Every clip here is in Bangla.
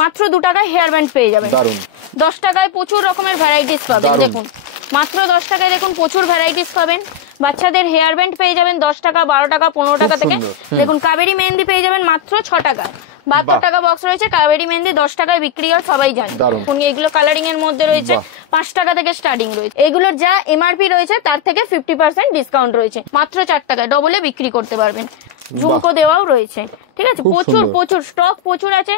মাত্র 2 টাকায় হেয়ার ব্যান্ড পেয়ে যাবেন। দারুন। 10 টাকায় প্রচুর রকমের ভ্যারাইটিস পাবেন। দেখুন মাত্র 10 টাকায় দেখুন প্রচুর ভ্যারাইটিস পাবেন। বাচ্চাদের হেয়ার ব্যান্ড পেয়ে যাবেন 10 টাকা, 12 টাকা, 15 টাকা থেকে। দেখুন কাবেরী মেহেন্দি পেয়ে যাবেন মাত্র 6 টাকায়। 72 টাকা বক্স রয়েছে। কাবেরী মেহেন্দি 10 টাকায় বিক্রি হয়, সবাই জানে। এগুলো কালারিং এর মধ্যে রয়েছে, 5 টাকা থেকে স্টার্টিং রয়েছে। এগুলোর যা এমআরপি রয়েছে তার থেকে 50% ডিসকাউন্ট রয়েছে। মাত্র 4 টাকায় ডবলে বিক্রি করতে পারবেন। ঝুমকো দেওয়াও রয়েছে, ঠিক আছে। প্রচুর প্রচুর স্টক প্রচুর আছে,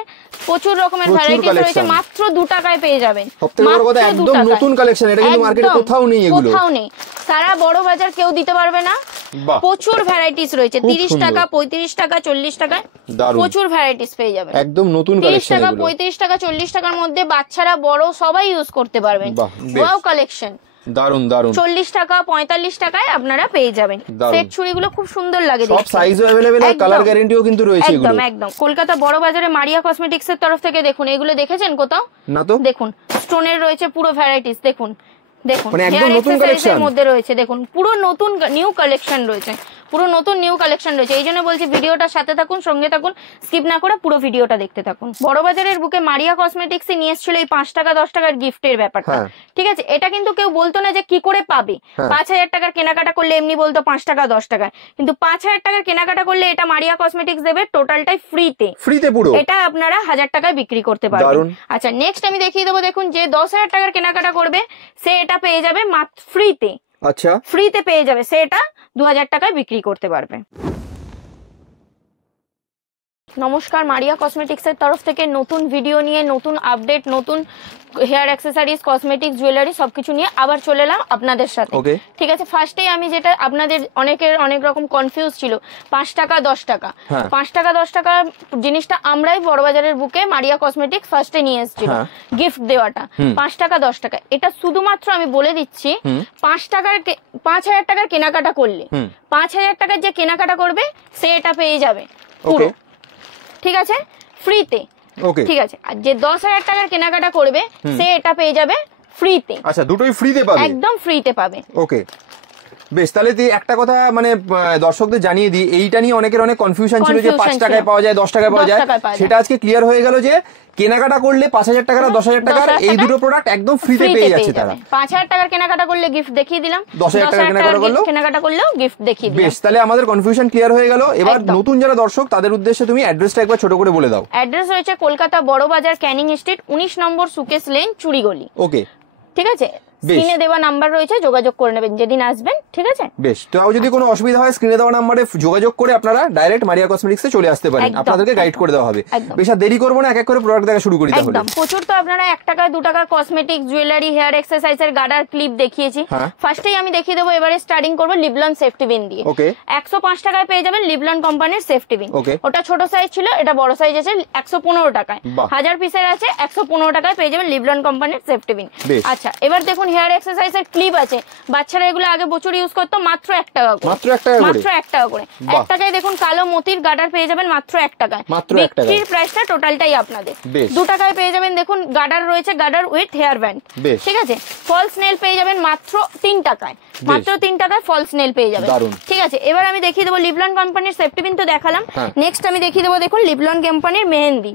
প্রচুর রকমের ভ্যারাইটিস রয়েছে। মাত্র 2 টাকায় পেয়ে যাবেন। একদম নতুন কালেকশন, এটা কিন্তু মার্কেটে কোথাও নেই, এগুলো কোথাও নেই। সারা বড় বাজার কেউ দিতে পারবে না। প্রচুর ভ্যারাইটিস রয়েছে। 30 টাকা, 35 টাকা, 40 টাকা, প্রচুর ভ্যারাইটিস পেয়ে যাবেন। একদম নতুন কালেকশন। 30 টাকা, 35 টাকা, 40 টাকার মধ্যে বাচ্চারা বড় সবাই ইউজ করতে পারবেন। ওয়াও কালেকশন, দারুন দারুন। 40 টাকা, 45 টাকায় আপনারা পেয়ে যাবেন। সেট চুড়িগুলো খুব সুন্দর লাগে দেখতে। সব সাইজও अवेलेबल, আর কালার গ্যারান্টিও কিন্তু রয়েছে এগুলো। একদম একদম। কলকাতা বড় বাজারে মারিয়া কসমেটিক্স এর তরফ থেকে দেখুন, এগুলো দেখেছেন কোথাও? না তো। দেখুন স্টোনের রয়েছে পুরো ভ্যারাইটিস। দেখুন দেখুন মানে একদম নতুন কালেকশনের মধ্যে রয়েছে। দেখুন পুরো নতুন নিউ কালেকশন রয়েছে, পুরো নতুন নিউ কালেকশন রয়েছে। এই জন্য বলছি ভিডিওটার সাথে থাকুন, সঙ্গে থাকুন, স্কিপ না করে পুরো ভিডিওটা দেখতে থাকুন। বড় বাজারের বুকে মারিয়া কসমেটিক্স নিয়ে এসেছিল এই 5 টাকা 10 টাকার গিফটের ব্যাপারটা, ঠিক আছে। এটা কিন্তু কেউ বলতো না যে কি করে পাবে। 5000 টাকার কেনাকাটা করলে এমনি বলতো 5 টাকা 10 টাকায়, কিন্তু 5000 টাকার কেনাকাটা করলে এটা মারিয়া কসমেটিক্স দেবে টোটালটাই ফ্রিতে। ফ্রিতে পুরো এটা আপনারা 1000 টাকায় বিক্রি করতে পারবেন। আচ্ছা নেক্সট আমি দেখিয়ে দেবো। দেখুন যে 10,000 টাকার কেনাকাটা করবে সে এটা পেয়ে যাবে মাত্র ফ্রিতে। আচ্ছা ফ্রিতে পেয়ে যাবে, সে এটা 2000 টাকায় বিক্রি করতে পারবে। নমস্কার, মারিয়া কসমেটিক্স এর তরফ থেকে নতুন ভিডিও নিয়ে, নতুন আপডেট, নতুন হেয়ার অ্যাক্সেসরিজ, কসমেটিক্স, জুয়েলারি সবকিছু নিয়ে আবার চলে এলাম আপনাদের সাথে, ঠিক আছে। ফার্স্টেই আমি যেটা আপনাদের অনেকের অনেক রকম কনফিউজ ছিল, 5 টাকা 10 টাকা, 5 টাকা 10 টাকা জিনিসটা আমরাই বড়বাজারের বুকে মারিয়া কসমেটিক্স ফার্স্টে নিয়ে এসেছিল গিফট দেওয়াটা। 5 টাকা 10 টাকা এটা শুধুমাত্র আমি বলে দিচ্ছি 5,000 টাকার কেনাকাটা করলে, 5,000 টাকার যে কেনাকাটা করবে সে এটা পেয়ে যাবে পুরো, ঠিক আছে, ফ্রিতে। ঠিক আছে। আর যে 10,000 টাকার কেনাকাটা করবে সে এটা পেয়ে যাবে ফ্রিতে। আচ্ছা দুটোই ফ্রিতে পাবে, একদম ফ্রিতে পাবে। ওকে বেশ, তাহলে একটা কথা মানে দর্শকদের জানিয়ে দিই, এইটা নিয়ে অনেকের অনেক কনফিউশন ছিল যে 5 টাকায় পাওয়া যায় 10 টাকায় পাওয়া যায়, সেটা আজকে ক্লিয়ার হয়ে গেল যে কেনাকাটা করলে 5,000 টাকা আর 10,000 টাকার এই দুটো প্রোডাক্ট একদম ফ্রিতে পেয়ে যাচ্ছে তারা। 5,000 টাকার কেনাকাটা করলে গিফট দেখিয়ে দিলাম, 10,000 টাকার কেনাকাটা করলেও গিফট দেখিয়ে দিলাম। বেশ, তাহলে আমাদের কনফিউশন ক্লিয়ার হয়ে গেল। এবার নতুন যারা দর্শক তাদের উদ্দেশ্যে তুমি অ্যাড্রেসটা একবার ছোট করে বলে দাও। অ্যাড্রেস রয়েছে কলকাতা বড় বাজার, ক্যানিং স্ট্রিট, 19 নম্বর সুকেশ লেন, চুড়িগলি। ওকে ঠিক আছে। স্ক্রিনে দেওয়া নাম্বার রয়েছে, যোগাযোগ করে নেবেন যেদিন আসবেন, ঠিক আছে। বেশ, তো যদি কোনো অসুবিধা হয় স্ক্রিনে দেওয়া নাম্বারে যোগাযোগ করে আপনারা ডাইরেক্ট মারিয়া কসমেটিক্সে চলে আসতে পারেন, আপনাদেরকে গাইড করে দেওয়া হবে। বেশ আর দেরি করবো না, এক এক করে প্রোডাক্ট দেখা শুরু করি তাহলে। একদম প্রচুর তো আপনারা 1 টাকা 2 টাকা কসমেটিক্স, জুয়েলারি, হেয়ার এক্সারসাইজের গার্ডার ক্লিপ দেখিয়েছি। ফার্স্টেই আমি দেখিয়ে দেবো, এবারে স্টার্টিং করবো লিবলন সেফটি পিন দিয়ে। 105 টাকায় পেয়ে যাবেন লিবলন কোম্পানির সেফটি পিন। ওটা ছোট সাইজ ছিল, এটা বড় সাইজ আছে 115 টাকায়, 1000 পিসের আছে 115 টাকায় পেয়ে যাবেন লিবলন কোম্পানির সেফটি পিন। আচ্ছা এবার দেখুন হেয়ার এক্সারসাইজের ক্লিপ আছে, বাচ্চারা এগুলো আগে প্রচুর ইউজ করতো, মাত্র 1 টাকা করে, মাত্র 1 টাকা করে। 1 টাকায় দেখুন কালো মতির গার্ডার পেয়ে যাবেন মাত্র 1 টাকায়। বিক্রির প্রাইসটা টোটালটাই আপনাদের 2 টাকায় পেয়ে যাবেন। দেখুন গার্ডার রয়েছে, গার্ডার উইথ হেয়ার ব্যান্ড, ঠিক আছে। ফলস নেল পেয়ে যাবেন মাত্র 3 টাকায়, মাত্র 3 টাকায় ফলস নেল পেয়ে যাবেন, ঠিক আছে। এবার আমি দেখিয়ে দেবো লিবলন কোম্পানির সেফটি পিন তো দেখালাম, নেক্সট আমি দেখিয়ে দেবো দেখুন লিবলন কোম্পানির মেহেন্দি,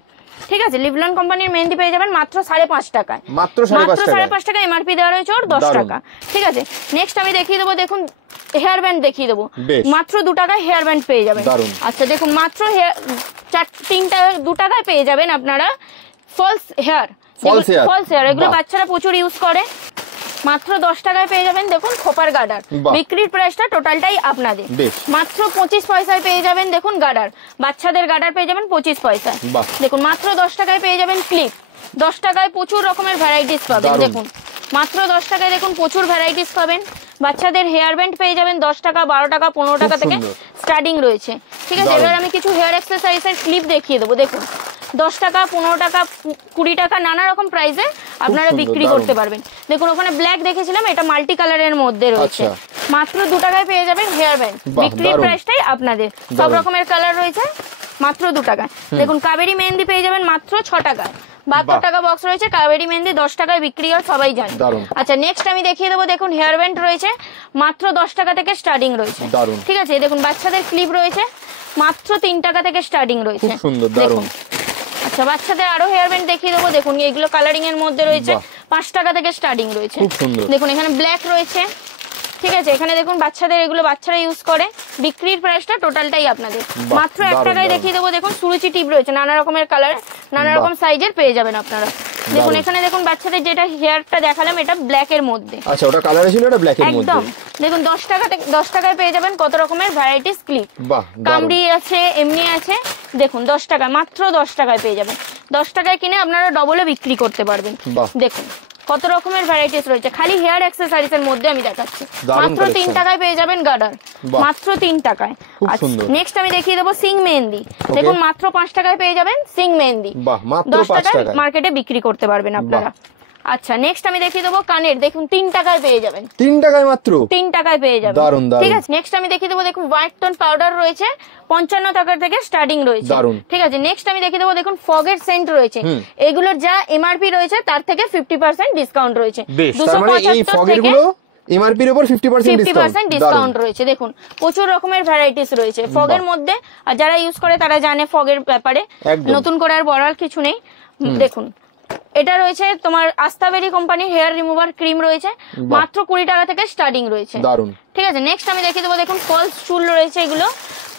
ঠিক আছে। লিবলন কোম্পানির মেহেন্দি পেয়ে যাবেন মাত্র 5.5 টাকায়, মাত্র 5.5 টাকা এমআরপি দেওয়া রয়েছে ওর 10 টাকা, ঠিক আছে। নেক্সট আমি দেখিয়ে দেবো দেখুন হেয়ার ব্যান্ড দেখিয়ে দেবো, মাত্র 2 টাকায় হেয়ার ব্যান্ড পেয়ে যাবেন। আচ্ছা দেখুন মাত্র 2 টাকায় পেয়ে যাবেন আপনারা ফলস হেয়ার, এগুলো বাচ্চারা প্রচুর ইউজ করে। মাত্র 10 টাকায় পেয়ে যাবেন দেখুন খোপার গার্ডার, বিক্রির প্রাইসটা টোটালটাই আপনাদের মাত্র 25 পয়সায় পেয়ে যাবেন। দেখুন গার্ডার, বাচ্চাদের গার্ডার পেয়ে যাবেন 25 পয়সায়। দেখুন মাত্র 10 টাকায় পেয়ে যাবেন ক্লিপ, 10 টাকায় প্রচুর রকমের ভ্যারাইটিস পাবেন। দেখুন মাত্র 10 টাকায় দেখুন প্রচুর ভ্যারাইটিস পাবেন। বাচ্চাদের হেয়ার ব্যান্ড পেয়ে যাবেন 10 টাকা 12 টাকা 15 টাকা থেকে স্টার্টিং রয়েছে, ঠিক আছে। এবার আমি কিছু হেয়ার এক্সারসাইজের ক্লিপ দেখিয়ে দেবো। দেখুন 10 টাকা 15 টাকা 20 টাকা নানা রকম প্রাইসে আপনারা বিক্রি করতে পারবেন। দেখুন ওখানে ব্ল্যাক দেখেছিলাম, এটা মাল্টি কালারের মধ্যে রয়েছে, মাত্র 2 টাকায় পেয়ে যাবেন হেয়ার ব্যান্ড, বিক্রির প্রাইসটাই আপনাদের। সব রকমের কালার রয়েছে মাত্র 2 টাকায়। দেখুন কাবেরী মেহেন্দি পেয়ে যাবেন মাত্র 6 টাকায়, 72 টাকা বক্স রয়েছে। কাবেরী মেহেন্দি 10 টাকায় বিক্রি হয়, সবাই জানে। আচ্ছা নেক্সট আমি দেখিয়ে দেবো দেখুন হেয়ার ব্যান্ড রয়েছে মাত্র 10 টাকা থেকে স্টার্টিং রয়েছে, ঠিক আছে। দেখুন বাচ্চাদের ক্লিপ রয়েছে মাত্র 3 টাকা থেকে স্টার্টিং রয়েছে, দেখুন আচ্ছা বাচ্চাদের আরো হেয়ার ব্যান্ড দেখিয়ে দেবো, দেখুন এইগুলো কালারিং এর মধ্যে রয়েছে, 5 টাকা থেকে স্টার্টিং রয়েছে। দেখুন এখানে ব্ল্যাক রয়েছে, ঠিক আছে, এখানে দেখুন বাচ্চাদের এগুলো বাচ্চারা ইউজ করে, বিক্রির প্রাইসটা টোটালটাই আপনাদের মাত্র 1 টাকায় দেখিয়ে দেবো। দেখুন সুরুচি টিপ রয়েছে, নানা রকমের কালার নানা রকম সাইজের পেয়ে যাবেন আপনারা। দেখুন এখানে দেখুন বাচ্চাদের যেটা হেয়ারটা দেখালাম এটা ব্ল্যাক এর মধ্যে, আচ্ছা ওটা কালার ছিল, এটা ব্ল্যাক এর মধ্যে একদম। দেখুন 10 টাকায় পেয়ে যাবেন কত রকমের ভ্যারাইটিস ক্লিপ, কামড়ি আছে, এমনি আছে। দেখুন 10 টাকা, মাত্র 10 টাকায় পেয়ে যাবেন। 10 টাকায় কিনে আপনারা ডবলে বিক্রি করতে পারবেন। দেখুন কত রকমের ভ্যারাইটিস রয়েছে, খালি হেয়ার অ্যাক্সেসরিজ এর মধ্যে আমি দেখাচ্ছি। মাত্র 3 টাকায় পেয়ে যাবেন গার্ডার, মাত্র 3 টাকায়। আচ্ছা নেক্সট আমি দেখিয়ে দেবো সিং মেহেন্দি। দেখুন মাত্র 5 টাকায় পেয়ে যাবেন সিং মেহেন্দি, 10 টাকায় মার্কেটে বিক্রি করতে পারবেন আপনারা। আচ্ছা নেক্সট আমি দেখিয়ে দেবো কানের, দেখুন 3 টাকায় পেয়ে যাবেন, 3 টাকায় মাত্র 3 টাকায় পেয়ে যাবেন, দারুন দারুন। ঠিক আছে নেক্সট আমি দেখিয়ে দেবো, দেখুন হোয়াইট টোন পাউডার রয়েছে 55 টাকা থেকে স্টার্টিং রয়েছে, দারুন। ঠিক আছে নেক্সট আমি দেখিয়ে দেবো, দেখুন ফগের সেন্ট রয়েছে, এগুলোর যা এমআরপি রয়েছে তার থেকে 50% ডিসকাউন্ট রয়েছে। 275 থেকে এমআরপি এর উপর 50% ডিসকাউন্ট রয়েছে। দেখুন প্রচুর রকমের ভ্যারাইটিস রয়েছে ফগের মধ্যে, আর যারা ইউজ করে তারা জানে ফগের ব্যাপারে, নতুন করে আর বলার কিছু নেই। দেখুন এটা রয়েছে তোমার আস্তাবেরি কোম্পানির হেয়ার রিমুভার ক্রিম রয়েছে, মাত্র 20 টাকা থেকে স্টার্টিং রয়েছে, দারুন, ঠিক আছে নেক্সট আমি দেখিয়ে দেবো, দেখুন ফলস চুল রয়েছে, এগুলো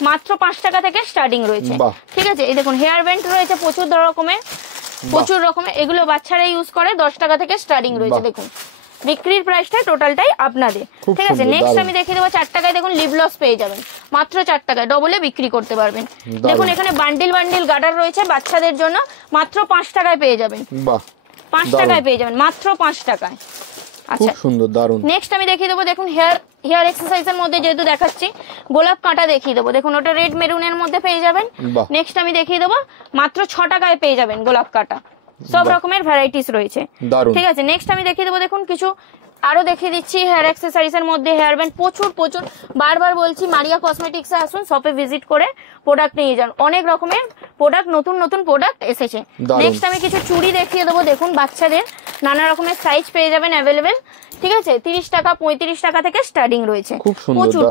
মাত্র 5 টাকা থেকে স্টার্টিং রয়েছে, ঠিক আছে। এই দেখুন হেয়ার ব্যান্ড রয়েছে প্রচুর রকমের, এগুলো বাচ্চারা ইউজ করে, 10 টাকা থেকে স্টার্টিং রয়েছে। দেখুন বিক্রির প্রাইসটা টোটালটাই আপনাদের, ঠিক আছে নেক্সট আমি দেখিয়ে দেবো 4 টাকায় দেখুন লিপ গ্লস পেয়ে যাবেন, মাত্র 4 টাকায় ডবলে বিক্রি করতে পারবেন। দেখুন এখানে বান্ডিল গার্ডার রয়েছে বাচ্চাদের জন্য, মাত্র 5 টাকায় পেয়ে যাবেন, 5 টাকায় পেয়ে যাবেন, মাত্র 5 টাকায়। আচ্ছা সুন্দর দারুন। নেক্সট আমি দেখিয়ে দেবো, দেখুন হেয়ার এক্সারসাইজের মধ্যে যেহেতু দেখাচ্ছি, গোলাপ কাঁটা দেখিয়ে দেবো। দেখুন ওটা রেড মেরুনের মধ্যে পেয়ে যাবেন। নেক্সট আমি দেখিয়ে দেবো মাত্র 6 টাকায় পেয়ে যাবেন গোলাপ কাঁটা, সব রকমের ভ্যারাইটিস রয়েছে, ঠিক আছে নেক্সট আমি দেখিয়ে দেবো, দেখুন কিছু আরো দেখিয়ে দিচ্ছি হেয়ার অ্যাক্সেসরিজ এর মধ্যে, হেয়ার ব্যান্ড প্রচুর বারবার বলছি মারিয়া কসমেটিক্সে আসুন, শপে ভিজিট করে প্রোডাক্ট নিয়ে যান, অনেক রকমের প্রোডাক্ট নতুন প্রোডাক্ট এসেছে। নেক্সট আমি কিছু চুড়ি দেখিয়ে দেবো, দেখুন বাচ্চাদের নানা রকমের সাইজ পেয়ে যাবেন অ্যাভেলেবেল, ঠিক আছে 30 টাকা 35 টাকা থেকে স্টার্টিং রয়েছে,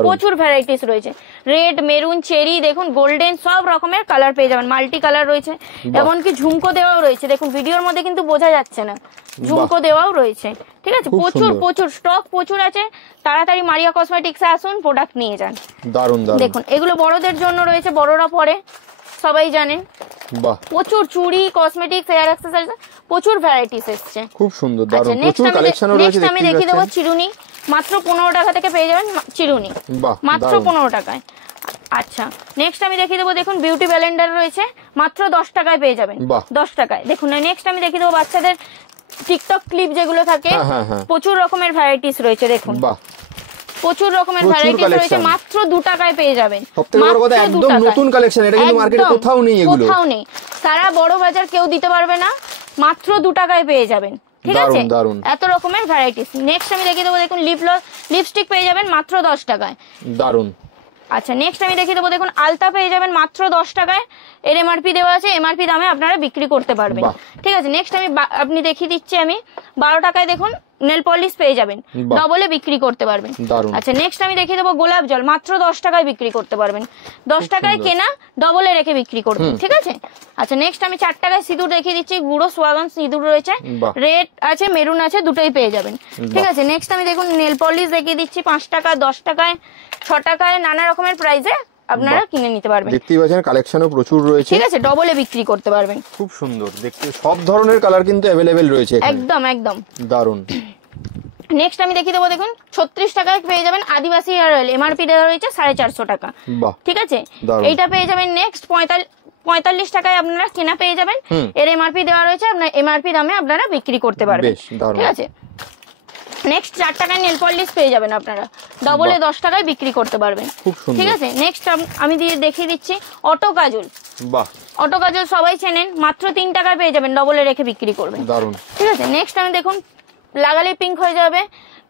প্রচুর ভ্যারাইটিস রয়েছে, রেড মেরুন চেরি, দেখুন গোল্ডেন, সব রকমের কালার পেয়ে যাবেন, মাল্টি কালার রয়েছে, এমনকি ঝুমকো দেওয়াও রয়েছে। দেখুন ভিডিওর মধ্যে কিন্তু বোঝা যাচ্ছে না, ঝুমকো দেওয়াও রয়েছে, ঠিক আছে প্রচুর স্টক প্রচুর আছে, তাড়াতাড়ি মারিয়া কসমেটিক্সে আসুন, প্রোডাক্ট নিয়ে যান, দারুন। দেখুন এগুলো বড়দের জন্য রয়েছে, বড়রা পরে সবাই জানেন, প্রচুর চুড়ি কসমেটিক্স হেয়ার অ্যাক্সেসরিজ প্রচুর ভ্যারাইটিস এসেছে, খুব সুন্দর দারুন, প্রচুর কালেকশন রয়েছে। নেক্সট আমি দেখিয়ে দেবো চিরুনি, মাত্র 15 টাকা থেকে পেয়ে যাবেন চিরুনি, মাত্র 15 টাকায়। আচ্ছা নেক্সট আমি দেখিয়ে দেবো, দেখুন বিউটি ব্লেন্ডার রয়েছে, মাত্র 10 টাকায় পেয়ে যাবেন, 10 টাকায়। দেখুন নেক্সট আমি দেখিয়ে দেবো বাচ্চাদের টিকটক ক্লিপ যেগুলো থাকে, প্রচুর রকমের ভ্যারাইটিস রয়েছে, দেখুন প্রচুর রকমের ভ্যারাইটিস রয়েছে, মাত্র 2 টাকায় পেয়ে যাবেন, একদম নতুন কালেকশন, এটা কিন্তু মার্কেটে কোথাও নেই, কোথাও নেই, সারা বড় বাজার কেউ দিতে পারবে না, মাত্র 2 টাকায় পেয়ে যাবেন, ঠিক আছে এত রকমের ভ্যারাইটিস। নেক্সট আমি দেখিয়ে দেবো, দেখুন লিপস্টিক পেয়ে যাবেন মাত্র 10 টাকায়, দারুন। আচ্ছা নেক্সট আমি দেখিয়ে দেবো, দেখুন আলতা পেয়ে যাবেন মাত্র 10 টাকায়, এর এমআরপি দেওয়া আছে, এমআরপি দামে আপনারা বিক্রি করতে পারবেন, ঠিক আছে। নেক্সট আপনি দেখিয়ে দিচ্ছি আমি 12 টাকায় দেখুন নেল পলিশ পেয়ে যাবেন, ডবলে বিক্রি করতে পারবেন। আচ্ছা নেক্সট আমি দেখিয়ে দেবো গোলাপ জল, মাত্র 10 টাকায় বিক্রি করতে পারবেন, 10 টাকায় কেনা ডবলে রেখে বিক্রি করবেন, ঠিক আছে। আচ্ছা নেক্সট আমি 4 টাকায় সিঁদুর দেখিয়ে দিচ্ছি, গুঁড়ো সোয়াগন সিঁদুর রয়েছে, রেড আছে মেরুন আছে, দুটোই পেয়ে যাবেন, ঠিক আছে। নেক্সট আমি দেখুন নেল পলিশ দেখিয়ে দিচ্ছি, 5 টাকা 10 টাকায় 6 টাকায় নানা রকমের প্রাইসে আপনারা কিনে নিতে পারবেন, দেখতেই পাচ্ছেন কালেকশনও প্রচুর রয়েছে, ঠিক আছে ডবলে বিক্রি করতে পারবেন, খুব সুন্দর দেখতে, সব ধরনের কালার কিন্তু अवेलेबल রয়েছে, একদম দারুন। নেক্সট আমি দেখিয়ে দেবো, দেখুন 36 টাকায় পেয়ে যাবেন আদিবাসী হেয়ার অয়েল, এমআরপি দেওয়া রয়েছে 450 টাকা, ঠিক আছে এইটা পেয়ে যাবেন। নেক্সট 45 টাকায় আপনারা কেনা পেয়ে যাবেন, এর এমআরপি দেওয়া রয়েছে, আপনার এমআরপি দামে আপনারা বিক্রি করতে পারবেন, ঠিক আছে। নেক্সট 4 টাকায় নেল পলিশ পেয়ে যাবেন আপনারা, ডবলে 10 টাকায় বিক্রি করতে পারবেন, ঠিক আছে। নেক্সট আমি দেখিয়ে দিচ্ছি অটো কাজল, অটো কাজল সবাই চেনেন, মাত্র 3 টাকায় পেয়ে যাবেন, ডবলে রেখে বিক্রি করবেন, দারুন, ঠিক আছে। নেক্সট আমি দেখুন লাগালে পিঙ্ক হয়ে যাবে,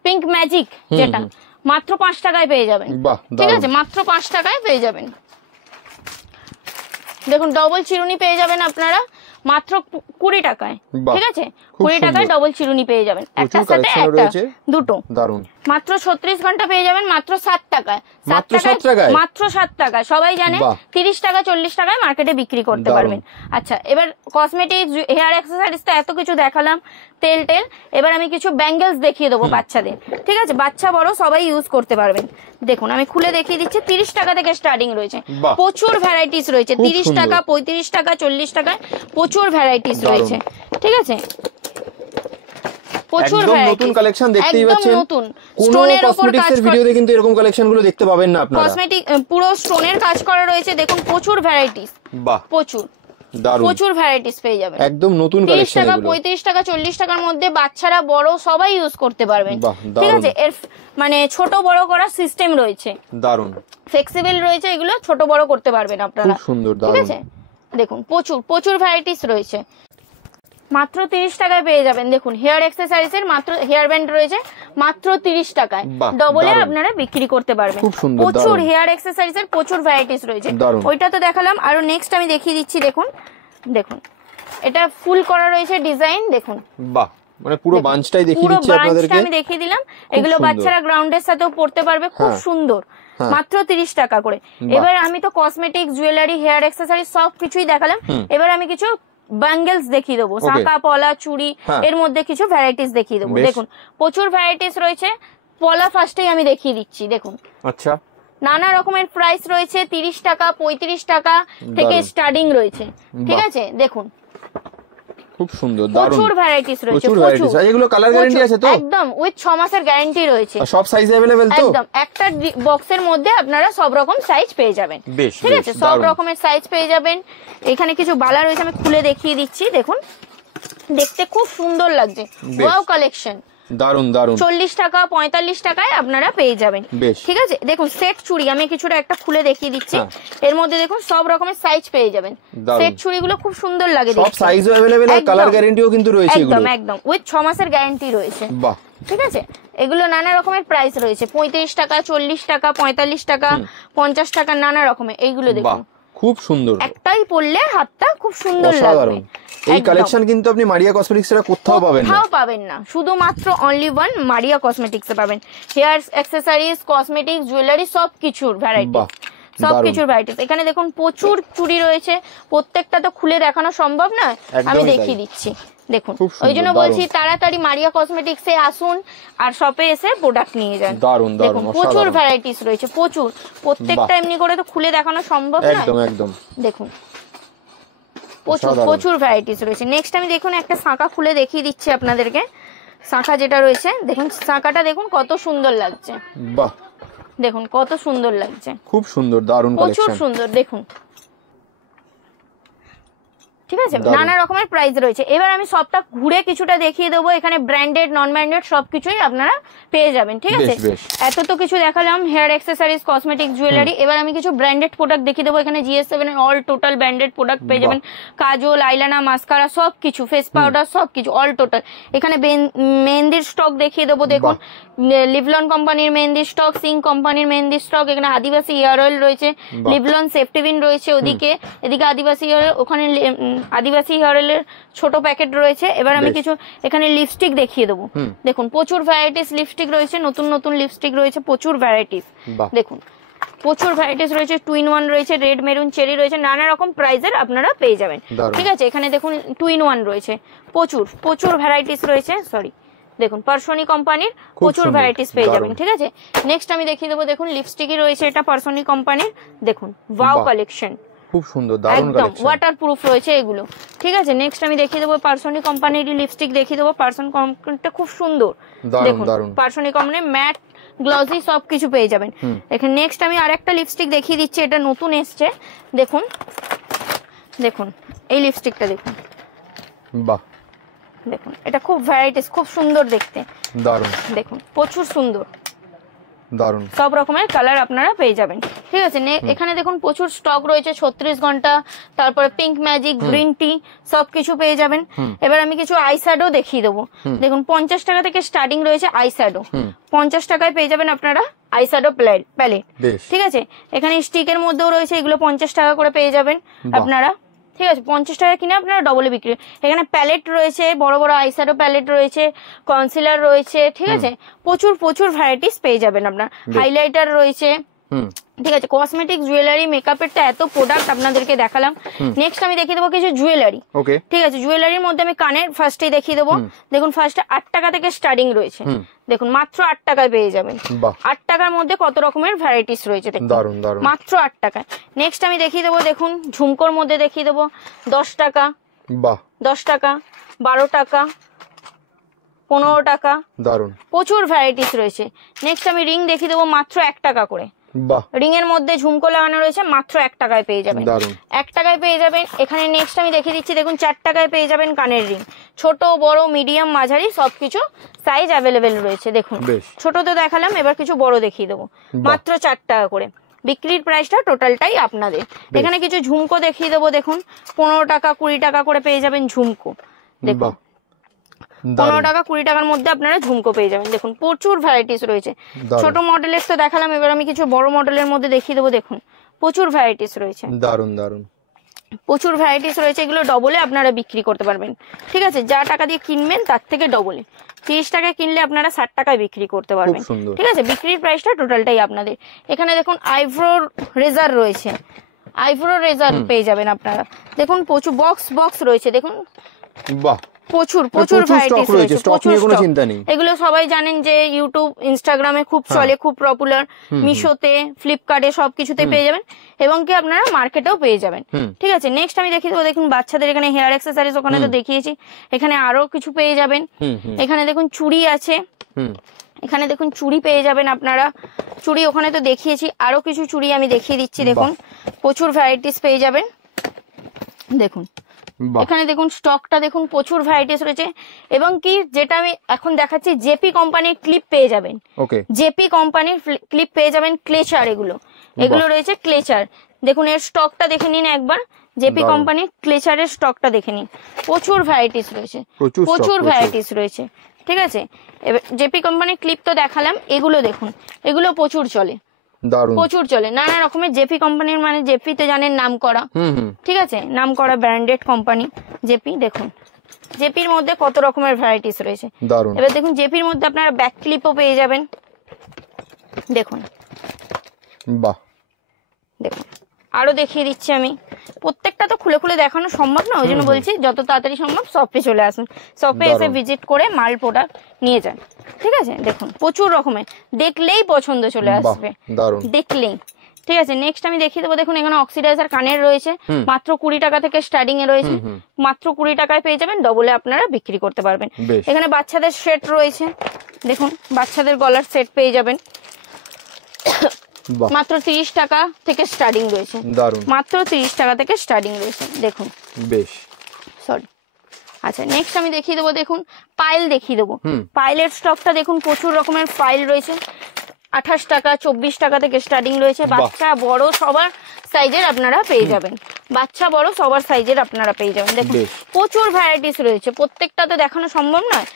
পিঙ্ক ম্যাজিক যেটা মাত্র 5 টাকায় পেয়ে যাবেন, ঠিক আছে মাত্র 5 টাকায় পেয়ে যাবেন। দেখুন ডবল চিরুনি পেয়ে যাবেন আপনারা মাত্র 20 টাকায়, ঠিক আছে 20 টাকায় ডবল চিরুনি পেয়ে যাবেন, একটা সাথে একটা দুটো, দারুন। মাত্র 36 ঘন্টা পেয়ে যাবেন মাত্র 7 টাকায়। মাত্র 7 টাকায়। সবাই জানে 30 টাকা 40 টাকায় মার্কেটে বিক্রি করতে পারবেন। আচ্ছা, এবার কসমেটিক্স হেয়ার অ্যাক্সেসরিজ তো এত কিছু দেখালাম, তেল টেল, এবার আমি কিছু ব্যাঙ্গেলস দেখিয়ে দেবো বাচ্চাদের। ঠিক আছে, বাচ্চা বড় সবাই ইউজ করতে পারবেন। দেখুন আমি খুলে দেখিয়ে দিচ্ছি। 30 টাকা থেকে স্টার্টিং রয়েছে, প্রচুর ভ্যারাইটিস রয়েছে। 30 টাকা, 35 টাকা, 40 টাকায় প্রচুর ভ্যারাইটিস রয়েছে। ঠিক আছে, প্রচুর নতুন কালেকশন দেখতেই পাচ্ছেন। নতুন স্টোনের কসমেটিক্সের ভিডিওতে কিন্তু এরকম কালেকশন গুলো দেখতে পাবেন না আপনারা। কসমেটিক পুরো স্টোনের কাজ করা রয়েছে। দেখুন প্রচুর ভ্যারাইটিস, বাহ প্রচুর প্রচুর ভ্যারাইটিস পেয়ে যাবেন। একদম নতুন কালেকশন। 30 টাকা 35 টাকা 40 টাকার মধ্যে বাচ্চারা বড় সবাই ইউজ করতে পারবেন। ঠিক আছে, এর মানে ছোট বড় করার সিস্টেম রয়েছে, দারুন ফ্লেক্সিবল রয়েছে, এগুলো ছোট বড় করতে পারবেন আপনারা। খুব সুন্দর, ঠিক আছে, দেখুন প্রচুর ভ্যারাইটিস রয়েছে। মাত্র 30 টাকায় পেয়ে যাবেন। দেখুন হেয়ার অ্যাক্সেসরিজ এর মাত্র হেয়ার ব্যান্ড রয়েছে মাত্র 30 টাকায়, ডবলে আপনারা বিক্রি করতে পারবেন। প্রচুর হেয়ার অ্যাক্সেসরিজ এর প্রচুর ভ্যারাইটিস রয়েছে। ওইটা তো দেখালাম, আরো নেক্সট আমি দেখিয়ে দিচ্ছি। দেখুন দেখুন এটা ফুল করা রয়েছে ডিজাইন। দেখুন বাহ, মানে পুরো বাঞ্চটাই দেখিয়ে দিচ্ছি আপনাদেরকে। আমি দেখিয়ে দিলাম, এগুলো বাচ্চারা গ্রাউন্ডের সাথেও পড়তে পারবে, খুব সুন্দর। মাত্র 30 টাকা করে। এবার আমি তো কসমেটিক্স, জুয়েলারি, হেয়ার অ্যাক্সেসরিজ সব কিছুই দেখালাম। এবার আমি কিছু ব্যাঙ্গেলস দেখিয়ে দেবো, শাঁখা, পলা, চুড়ি, এর মধ্যে কিছু ভ্যারাইটিস দেখিয়ে দেবো। দেখুন প্রচুর ভ্যারাইটিস রয়েছে। পলা ফার্স্টেই আমি দেখিয়ে দিচ্ছি। দেখুন আচ্ছা, নানা রকমের প্রাইস রয়েছে। 30 টাকা 35 টাকা থেকে স্টার্টিং রয়েছে। ঠিক আছে, দেখুন খুব সুন্দর, প্রচুর ভ্যারাইটিস রয়েছে। এগুলো কালার গ্যারান্টি আছে তো? একদম উইথ 6 মাসের গ্যারান্টি রয়েছে। সব সাইজ अवेलेबल তো? একদম একটা বক্সের মধ্যে আপনারা সব রকম সাইজ পেয়ে যাবেন। ঠিক আছে, সব রকমের সাইজ পেয়ে যাবেন। এখানে কিছু বালা রয়েছে, আমি খুলে দেখিয়ে দিচ্ছি। দেখুন দেখতে খুব সুন্দর লাগছে, ওয়াও কালেকশন, দারুন দারুন। 40 টাকা 45 টাকায় আপনারা পেয়ে যাবেন। ঠিক আছে, দেখুন সেট চুড়ি আমি কিছুটা একটা খুলে দেখিয়ে দিচ্ছি। এর মধ্যে দেখুন সব রকমের সাইজ পেয়ে যাবেন। সেট চুড়িগুলো খুব সুন্দর লাগে, সব সাইজও अवेलेबल আর কালার গ্যারান্টিও কিন্তু রয়েছে। একদম একদম উইথ 6 মাসের গ্যারান্টি রয়েছে। বাহ, ঠিক আছে, এগুলো নানা রকমের প্রাইস রয়েছে। 35 টাকা 40 টাকা 45 টাকা 50 টাকা নানা রকমের। এইগুলো দেখুন খুব সুন্দর, একটাই পরলে হাতটা খুব সুন্দর লাগবে। এই কালেকশন কিন্তু আপনি মারিয়া কসমেটিক্স এর কোথাও পাবেন না, শুধুমাত্র অনলি ওয়ান মারিয়া কসমেটিক্স এ পাবেন। হেয়ার অ্যাক্সেসরিজ, কসমেটিক্স, জুয়েলারি সবকিছুর ভ্যারাইটি, সবকিছুর ভ্যারাইটিস। এখানে দেখুন প্রচুর চুড়ি রয়েছে, প্রত্যেকটা তো খুলে দেখানো সম্ভব না, আমি দেখিয়ে দিচ্ছি। দেখুন ওই জন্য বলছি তাড়াতাড়ি মারিয়া কসমেটিক্স এ আসুন আর শপে এসে প্রোডাক্ট নিয়ে যান। দেখুন প্রচুর ভ্যারাইটিস রয়েছে, প্রচুর, প্রত্যেকটা এমনি করে তো খুলে দেখানো সম্ভব না। একদম একদম, দেখুন প্রচুর ভ্যারাইটিস রয়েছে। নেক্সট আমি দেখুন একটা শাঁখা খুলে দেখিয়ে দিচ্ছি আপনাদেরকে। শাঁখা যেটা রয়েছে দেখুন, শাঁখাটা দেখুন কত সুন্দর লাগছে। বাহ, দেখুন কত সুন্দর লাগছে, খুব সুন্দর, দারুণ কালেকশন, প্রচুর সুন্দর। দেখুন ঠিক আছে, নানা রকমের প্রাইস রয়েছে। এবার আমি সবটা ঘুরে কিছুটা দেখিয়ে দেবো। এখানে ব্র্যান্ডেড নন ব্র্যান্ডেড সবকিছুই আপনারা পেয়ে যাবেন। ঠিক আছে, এত তো কিছু দেখালাম হেয়ার অ্যাক্সেসরিজ, কসমেটিক্স, জুয়েলারি। এবার আমি কিছু ব্র্যান্ডেড প্রোডাক্ট দেখিয়ে দেবো। এখানে GS7 এর অল টোটাল ব্র্যান্ডেড প্রোডাক্ট পেয়ে যাবেন। কাজল, আইলানা, মাস্কারা সবকিছু, ফেস পাউডার সবকিছু অল টোটাল। এখানে মেহেন্দির স্টক দেখিয়ে দেবো। দেখুন লিভলন কোম্পানির মেহেন্দির স্টক, সিং কোম্পানির মেহেন্দির স্টক। এখানে আদিবাসী হেয়ার অয়েল রয়েছে, লিভলন সেফটিভিন রয়েছে ওদিকে, এদিকে আদিবাসী হেয়ার, ওখানে আদিবাসী হেয়ার অয়েলের ছোট প্যাকেট রয়েছে। এবার আমি কিছু এখানে লিপস্টিক দেখিয়ে দেবো। দেখুন প্রচুর ভ্যারাইটিস লিপস্টিক রয়েছে, নতুন নতুন লিপস্টিক রয়েছে, প্রচুর ভ্যারাইটিস। দেখুন প্রচুর ভ্যারাইটিস রয়েছে, 2-in-1 রয়েছে, রেড মেরুন চেরি রয়েছে, নানা রকম প্রাইসের আপনারা পেয়ে যাবেন। ঠিক আছে, এখানে দেখুন 2-in-1 রয়েছে, প্রচুর ভ্যারাইটিস রয়েছে। সরি, দেখুন পার্সনি কোম্পানির প্রচুর ভ্যারাইটিস পেয়ে যাবেন। ঠিক আছে, নেক্সট আমি দেখিয়ে দেবো। দেখুন লিপস্টিকই রয়েছে, এটা পার্সনি কোম্পানির। দেখুন ওয়াও কালেকশন, খুব সুন্দর, দারুণ কালেকশন, ওয়াটারপ্রুফ রয়েছে এগুলো। ঠিক আছে, নেক্সট আমি দেখিয়ে দেবো পার্সনি কোম্পানির লিপস্টিক দেখিয়ে দেবো। পার্সন কোম্পানিটা খুব সুন্দর, দেখুন পার্সনি কোম্পানির ম্যাট, গ্লসি সবকিছু পেয়ে যাবেন। এখানে নেক্সট আমি আরেকটা লিপস্টিক দেখিয়ে দিচ্ছি, এটা নতুন এসছে। দেখুন দেখুন এই লিপস্টিকটা দেখুন, বাহ, দেখুন এটা খুব ভ্যারাইটিস, খুব সুন্দর দেখতে, দারুণ। দেখুন প্রচুর সুন্দর, দারুণ, সব রকমের কালার আপনারা পেয়ে যাবেন। ঠিক আছে, এখানে দেখুন প্রচুর স্টক রয়েছে, 36 ঘন্টা, তারপরে পিঙ্ক ম্যাজিক, গ্রিন টি সবকিছু পেয়ে যাবেন। এবার আমি কিছু আইশ্যাডো দেখিয়ে দেবো। দেখুন 50 টাকা থেকে স্টার্টিং রয়েছে আইশ্যাডো, 50 টাকায় পেয়ে যাবেন আপনারা আইশ্যাডো প্যালেট। ঠিক আছে, এখানে স্টিকের মধ্যেও রয়েছে, এগুলো 50 টাকা করে পেয়ে যাবেন আপনারা। ঠিক আছে 50 টাকা কিনে আপনারা ডবলে বিক্রি। এখানে প্যালেট রয়েছে, বড় বড় আইশ্যাডো প্যালেট রয়েছে, কনসিলার রয়েছে, ঠিক আছে প্রচুর প্রচুর ভ্যারাইটিস পেয়ে যাবেন আপনার। হাইলাইটার রয়েছে, ঠিক আছে কসমেটিক, জুয়েলারি, মেকআপের তো এত প্রোডাক্ট আপনাদেরকে দেখালাম। নেক্সট আমি দেখিয়ে দেবো কিছু জুয়েলারি। ঠিক আছে জুয়েলারির মধ্যে আমি কানের ফার্স্টেই দেখিয়ে দেবো। দেখুন ফার্স্টে 8 টাকা থেকে স্টার্টিং রয়েছে, দেখুন মাত্র 8 টাকায় পেয়ে যাবেন। 8 টাকার মধ্যে কত রকমের ভ্যারাইটিস রয়েছে দেখুন, মাত্র 8 টাকায়। নেক্সট আমি দেখিয়ে দেবো দেখুন ঝুমকোর মধ্যে দেখিয়ে দেবো 10 টাকা, 10 টাকা, 12 টাকা, 15 টাকা, দারুন প্রচুর ভ্যারাইটিস রয়েছে। নেক্সট আমি রিং দেখিয়ে দেবো মাত্র 1 টাকা করে। রিং এর মধ্যে ঝুমকো লাগানো রয়েছে, মাত্র 1 টাকায় পেয়ে যাবেন, 1 টাকায় পেয়ে যাবেন। এখানে নেক্সট আমি দেখিয়ে দিচ্ছি দেখুন 4 টাকায় পেয়ে যাবেন কানের রিং, ছোট বড় মিডিয়াম মাঝারি সবকিছু সাইজ অ্যাভেলেবেল রয়েছে। দেখুন ছোট তো দেখালাম, এবার কিছু বড় দেখিয়ে দেবো, মাত্র 4 টাকা করে। বিক্রির প্রাইসটা টোটালটাই আপনাদের। এখানে কিছু ঝুমকো দেখিয়ে দেবো, দেখুন 15 টাকা 20 টাকা করে পেয়ে যাবেন ঝুমকো। দেখুন 15 টাকা 20 টাকার মধ্যে আপনারা ঝুমকো পেয়ে যাবেন। দেখুন প্রচুর ভ্যারাইটিস রয়েছে। ছোট মডেলের তো দেখালাম, এবার আমি কিছু বড় মডেলের মধ্যে দেখিয়ে দেবো। দেখুন প্রচুর ভ্যারাইটিস রয়েছে, দারুন দারুন প্রচুর ভ্যারাইটিস রয়েছে। এগুলো ডবলে আপনারা বিক্রি করতে পারবেন, ঠিক আছে যা টাকা দিয়ে কিনবেন তার থেকে ডবলে। 30 টাকায় কিনলে আপনারা 60 টাকায় বিক্রি করতে পারবেন, ঠিক আছে বিক্রির প্রাইসটা টোটালটাই আপনাদের। এখানে দেখুন আইব্রো রেজার রয়েছে, আইব্রো রেজার পেয়ে যাবেন আপনারা। দেখুন প্রচুর বক্স রয়েছে, দেখুন বাহ প্রচুর প্রচুর ভ্যারাইটিস রয়েছে, প্রচুর স্টক। এগুলো সবাই জানেন যে ইউটিউব ইনস্টাগ্রামে খুব চলে, খুব পপুলার, মিশোতে ফ্লিপকার্টে সবকিছুতে পেয়ে যাবেন, এবং কি আপনারা মার্কেটেও পেয়ে যাবেন, ঠিক আছে। নেক্সট আমি দেখিয়ে দেবো দেখুন বাচ্চাদের এখানে হেয়ার অ্যাক্সেসরিজ, ওখানে তো দেখিয়েছি, এখানে আরো কিছু পেয়ে যাবেন। এখানে দেখুন চুড়ি আছে, এখানে দেখুন চুড়ি পেয়ে যাবেন আপনারা, চুড়ি ওখানে তো দেখিয়েছি, আরো কিছু চুড়ি আমি দেখিয়ে দিচ্ছি। দেখুন প্রচুর ভ্যারাইটিস পেয়ে যাবেন। দেখুন এখানে দেখুন স্টকটা দেখুন প্রচুর ভ্যারাইটিস রয়েছে, এবং কি যেটা আমি এখন দেখাচ্ছি জেপি কোম্পানির ক্লিপ পেয়ে যাবেন, জেপি কোম্পানির ক্লিপ পেয়ে যাবেন। ক্লেচার এগুলো রয়েছে ক্লেচার। দেখুন এর স্টকটা দেখে নিন একবার, জেপি কোম্পানির ক্লেচারের স্টকটা দেখে নিন, প্রচুর ভ্যারাইটিস রয়েছে, প্রচুর ভ্যারাইটিস রয়েছে, ঠিক আছে। এবার জেপি কোম্পানির ক্লিপ তো দেখালাম, এগুলো দেখুন এগুলো প্রচুর চলে, প্রচুর চলে, নানা রকমের। জেপি কোম্পানির মানে জেপিতে জানেন নাম করা, ঠিক আছে নাম করা ব্র্যান্ডেড কোম্পানি জেপি। দেখুন জেপির মধ্যে কত রকমের ভ্যারাইটিস রয়েছে। এবার দেখুন জেপির মধ্যে আপনারা ব্যাক ক্লিপও পেয়ে যাবেন। দেখুন বাহ, দেখুন আরো দেখিয়ে দিচ্ছি আমি, প্রত্যেকটা তো খুলে খুলে দেখানো সম্ভব না, ওই জন্য বলছি যত তাড়াতাড়ি সম্ভব শপে চলে আসুন, শপে এসে ভিজিট করে মাল প্রোডাক্ট নিয়ে যান, ঠিক আছে। দেখুন প্রচুর রকমের, দেখলেই পছন্দ চলে আসবে, দেখলেই, ঠিক আছে। নেক্সট আমি দেখিয়ে দেবো দেখুন এখানে অক্সিডাইজার কানের রয়েছে, মাত্র 20 টাকা থেকে স্টার্টিং এ রয়েছে, মাত্র 20 টাকায় পেয়ে যাবেন, ডবলে আপনারা বিক্রি করতে পারবেন। এখানে বাচ্চাদের সেট রয়েছে, দেখুন বাচ্চাদের গলার সেট পেয়ে যাবেন, মাত্র 30 টাকা থেকে স্টার্টিং রয়েছে, মাত্র 30 টাকা থেকে স্টার্টিং রয়েছে। দেখুন বেশ, সরি আচ্ছা। নেক্সট আমি দেখিয়ে দেবো দেখুন পাইল দেখিয়ে দেবো। পাইলের স্টকটা দেখুন প্রচুর রকমের পাইল রয়েছে, 28 টাকা 24 টাকা থেকে স্টার্টিং রয়েছে। বাচ্চা বড় সবার সাইজের আপনারা পেয়ে যাবেন, বাচ্চা বড় সবার সাইজের আপনারা পেয়ে যাবেন। দেখুন প্রচুর ভ্যারাইটিস রয়েছে, প্রত্যেকটা তো দেখানো সম্ভব নয়,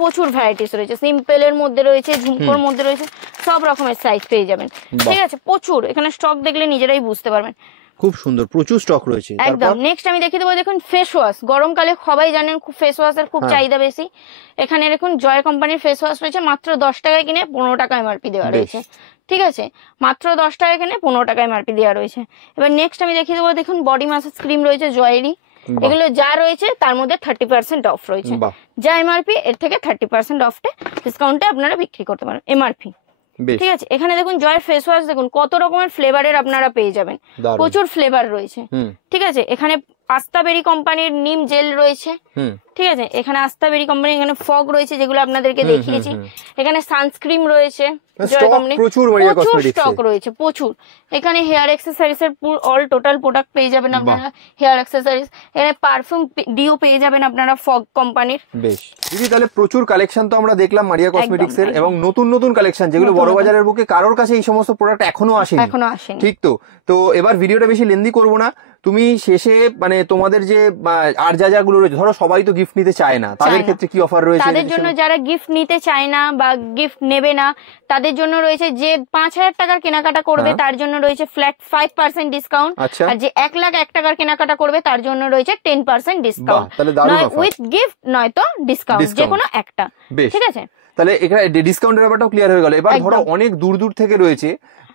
প্রচুর ভ্যারাইটিস রয়েছে। সিম্পলের মধ্যে রয়েছে, ঝুমকোর মধ্যে রয়েছে, সব রকমের সাইজ পেয়ে যাবেন, ঠিক আছে। প্রচুর এখানে স্টক দেখলে নিজেরাই বুঝতে পারবেন, খুব সুন্দর প্রচুর স্টক রয়েছে একদম। নেক্সট আমি দেখিয়ে দেবো দেখুন ফেস ওয়াশ, গরমকালে সবাই জানেন খুব ফেস ওয়াশের খুব চাহিদা বেশি। এখানে দেখুন জয় কোম্পানির ফেস ওয়াশ রয়েছে, মাত্র 10 টাকায় কিনে 15 টাকা এমআরপি দেওয়া রয়েছে, ঠিক আছে মাত্র 10 টাকায় কিনে 15 টাকা এমআরপি দেওয়া রয়েছে। এবার নেক্সট আমি দেখিয়ে দেবো দেখুন বডি ম্যাসাজ ক্রিম রয়েছে জয়েরই, এগুলো যা রয়েছে তার মধ্যে 30% অফ রয়েছে, যা এমআরপি এর থেকে 30% অফে ডিসকাউন্টে আপনারা বিক্রি করতে পারেন এমআরপি, ঠিক আছে। এখানে দেখুন জয়ের ফেস ওয়াশ দেখুন কত রকমের ফ্লেভারের আপনারা পেয়ে যাবেন, প্রচুর ফ্লেভার রয়েছে, ঠিক আছে। এখানে আস্তাবেরি কোম্পানির নিম জেল রয়েছে, ঠিক আছে। এখানে আস্তাবেরি কোম্পানির এখানে ফগ রয়েছে যেগুলো আপনাদেরকে দেখিয়েছি। এখানে সানস্ক্রিন রয়েছে, প্রচুর স্টক রয়েছে, প্রচুর। এখানে হেয়ার অ্যাক্সেসরিজ এর অল টোটাল প্রোডাক্ট পেয়ে যাবেন আপনারা, হেয়ার অ্যাক্সেসরিজ, এখানে পারফিউম ডিও পেয়ে যাবেন আপনারা ফগ কোম্পানির। বেশ দিদি, তাহলে প্রচুর কালেকশন তো আমরা দেখলাম মারিয়া কসমেটিক্স এর, এবং নতুন নতুন কালেকশন যেগুলো বড় বাজারের বুকে কারোর কাছে এই সমস্ত প্রোডাক্ট এখনো আসেনি, ঠিক তো। তো এবার ভিডিওটা বেশি লেন্দি করবো না, তুমি শেষে মানে তোমাদের যে আর যা গুলো রয়েছে, ধরো সবাই তো গিফট গিফট নিতে চায় না তাদের ক্ষেত্রে কি অফার রয়েছে? তাদের জন্য যারা গিফট নিতে চায় না বা গিফট নেবে না তাদের জন্য রয়েছে যে 5,000 টাকার কেনাকাটা করবে তার জন্য রয়েছে ফ্ল্যাট 5% ডিসকাউন্ট, আর যে 1,01,000 টাকার কেনাকাটা করবে তার জন্য রয়েছে 10% ডিসকাউন্ট, নয় উইথ গিফট নয় তো ডিসকাউন্ট, যে কোনো একটা। ঠিক আছে, তাহলে এখানে ডিসকাউন্টের ব্যাপারটাও ক্লিয়ার হয়ে গেল। এবার ধরো অনেক দূর দূর থেকে রয়েছে,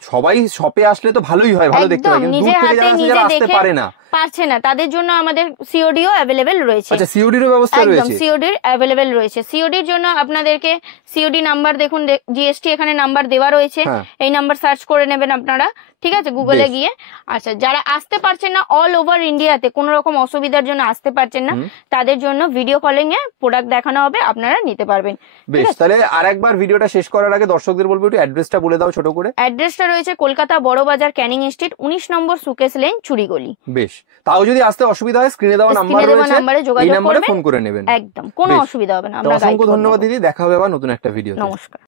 সবাই শপে আসলে তো ভালোই হয়, ভালো দেখতে হয়, কিন্তু দূর থেকে যারা আসতে পারে না, পারছে না, তাদের জন্য আমাদের সিওডিও অ্যাভেলেবেল রয়েছে। আচ্ছা, সিওডির ব্যবস্থা রয়েছে? একদম, সিওডির অ্যাভেলেবেল রয়েছে। সিওডির জন্য আপনাদেরকে সিওডি নাম্বার দেখুন, জিএসটি এখানে নাম্বার দেওয়া রয়েছে, এই নাম্বার সার্চ করে নেবেন আপনারা, ঠিক আছে, গুগলে গিয়ে। আচ্ছা, যারা আসতে পারছেন না অল ওভার ইন্ডিয়াতে, কোন রকম অসুবিধার জন্য আসতে পারছেন না, তাদের জন্য ভিডিও কলিং এ প্রোডাক্ট দেখানো হবে, আপনারা নিতে পারবেন। বেশ, তাহলে আরেকবার ভিডিওটা শেষ করার আগে দর্শকদের বলবো একটু অ্যাড্রেসটা বলে দাও ছোট করে। অ্যাড্রেসটা রয়েছে কলকাতা বড় বাজার, ক্যানিং স্ট্রিট, 19 নম্বর সুকেশ লেন, চুরিগলি। বেশ, তাও যদি আসতে অসুবিধা হয় স্ক্রিনে দেওয়া নাম্বার রয়েছে, এই নম্বরে ফোন করে নেবেন, একদম কোনো অসুবিধা হবে না। অসংখ্য ধন্যবাদ দিদি, দেখা হবে আবার নতুন একটা ভিডিও। নমস্কার।